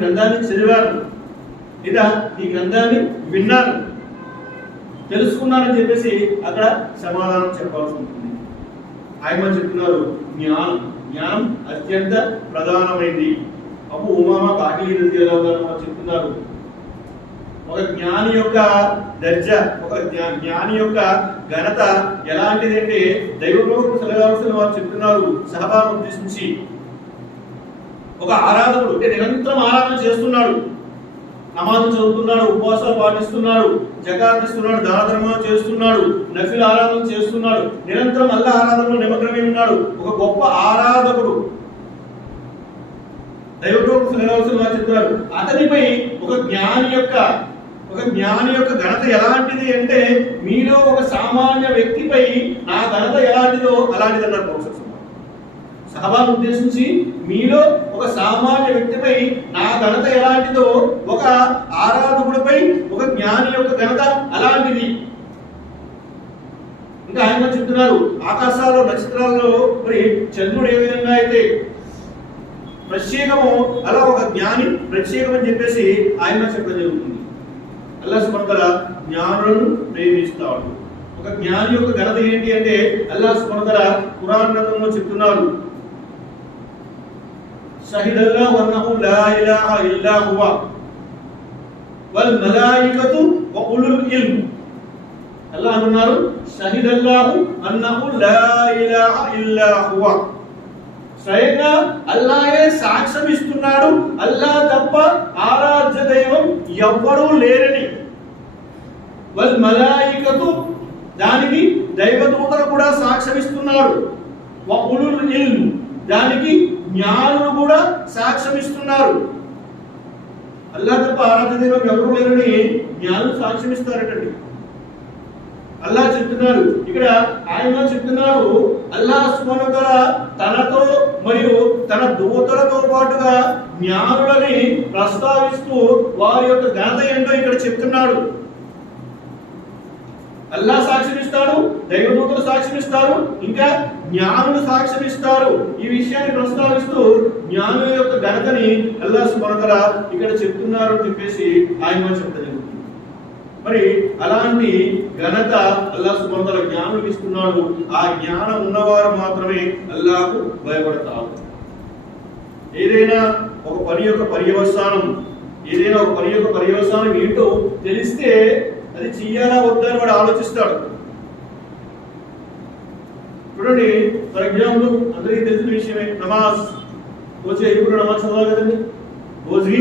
గ్రంథాన్ని చదివాను, లేదా ఈ గ్రంథాన్ని విన్నాను, తెలుసుకున్నానని చెప్పేసి అక్కడ సమాధానం చెప్పాల్సి ఉంటుంది. ఆయన చెప్తున్నారు జ్ఞానం అత్యంత ప్రధానమైంది. అప్పుడు ఉమామా బాకీ చెప్తున్నారు, ఒక జ్ఞాని యొక్క దర్జా, ఒక జ్ఞాని యొక్క ఘనత ఎలాంటిదంటే దైవ ప్రవక్త సల్లల్లాహు అలైహి వసల్లం వారు చెప్తున్నారు సహబాను ఉద్దేశించి, ఒక ఆరాధకుడు అంటే నిరంతరం ఆరాధన చేస్తున్నాడు, నమాజు చదువుతున్నాడు, ఉపవాసాలు పాటిస్తున్నాడు, జకాత్ ఇస్తున్నాడు, దాన ధర్మాలు చేస్తున్నాడు, నఫిల్ ఆరాధన చేస్తున్నాడు, నిరంతరం అల్లాహ్ ఆరాధనలో నిమగ్నమై ఉన్నాడు. ఒక గొప్ప ఆరాధకుడు దైవ ప్రవక్త సల్లల్లాహు అలైహి వసల్లం వారు చెప్తున్నారు, అతనిపై ఒక జ్ఞాని యొక్క ఘనత ఎలాంటిది అంటే మీలో ఒక సామాన్య వ్యక్తిపై నా ఘనత ఎలాంటిదో అలాంటిది అన్నారు సహబాను ఉద్దేశించి, మీలో ఒక సామాన్య వ్యక్తిపై నా ఘనత ఎలాంటిదో ఒక ఆరాధకుడిపై ఒక జ్ఞాని యొక్క ఘనత అలాంటిది. ఇంకా ఆయన చెప్తున్నారు, ఆకాశాల్లో నక్షత్రాల్లో మరి చంద్రుడు ఏ విధంగా అయితే ప్రత్యేకము అలా ఒక జ్ఞాని ప్రత్యేకం అని చెప్పేసి ఆయన చెప్పడం జరుగుతుంది. అల్లాహ్ సుబ్హానహు వ తఆలా జ్ఞానులను ప్రేమిస్తాడు. ఒక జ్ఞాని యొక్క ఘనత ఏంటి అంటే అల్లాహ్ సుబ్హానహు వ తఆలా ఖురాన్ గ్రంథంలో చెప్తున్నారు, షహిదల్లాహు అన్నహు లా ఇలాహా ఇల్లా హువ వల్ మలాయికతు వ ఉలుల్ ఇల్మ్. అల్లాహ్ అన్నారు షహిదల్లాహు అన్నహు లా ఇలాహా ఇల్లా హువ, స్వయంగా అల్లాహే సాక్ష్యం ఇస్తున్నాడు అల్లాహ్ తప్ప ఆరాధ్య దైవం ఎవ్వరూ లేరని. వల్ మలాయికతు, దానికి దైవదూతలు కూడా సాక్ష్యం ఇస్తున్నారు. వ ఉలుల్ ఇల్మ్, దానికి జ్ఞానులు కూడా సాక్ష్యం ఇస్తున్నారు. అల్లాహ్ తప్ప ఆరాధ్య దైవం ఎవరూ లేరని జ్ఞానులు సాక్ష్యం ఇస్తారటండి. అల్లాహ్ చెప్తున్నారు, ఇక్కడ ఆయన చెప్తున్నారు అల్లాహ్ సుబ్హానహు వ తఆలా తనతో మరియు తన దూతలతో పాటుగా జ్ఞానులని ప్రస్తావిస్తూ వారి యొక్క ఘనత ఏంటో ఇక్కడ చెప్తున్నాడు. అల్లాహ్ సాక్ష్యం ఇస్తాడు, దైవదూతలు సాక్ష్యం ఇస్తారు, ఇంకా జ్ఞానులు సాక్ష్యం ఇస్తారు. ఈ విషయాన్ని ప్రస్తావిస్తూ జ్ఞానుల యొక్క ఘనతని అల్లాహ్ సుబ్హానహు వ తఆలా ఇక్కడ చెప్తున్నారు అని చెప్పేసి ఆయన చెప్తారు. మరి అలాంటి ఘనత అల్లాహ్ సుబ్హానహు వ తఆలా జ్ఞానులకు ఇస్తున్నాడు. ఆ జ్ఞానం ఉన్నవారు మాత్రమే అల్లాహ్కు భయపడతారు. ఏదైనా ఒక పని యొక్క పర్యవసానం ఏంటో తెలిస్తే అది చెయ్యాలా వద్దా అని వాడు ఆలోచిస్తాడు. చూడండి, ఫర్ ఎగ్జాంపుల్ అందరికీ తెలిసిన విషయమే, నమాజ్ రోజు ఎప్పుడు నమాజ్ చదవాలి కదండి. రోజుకి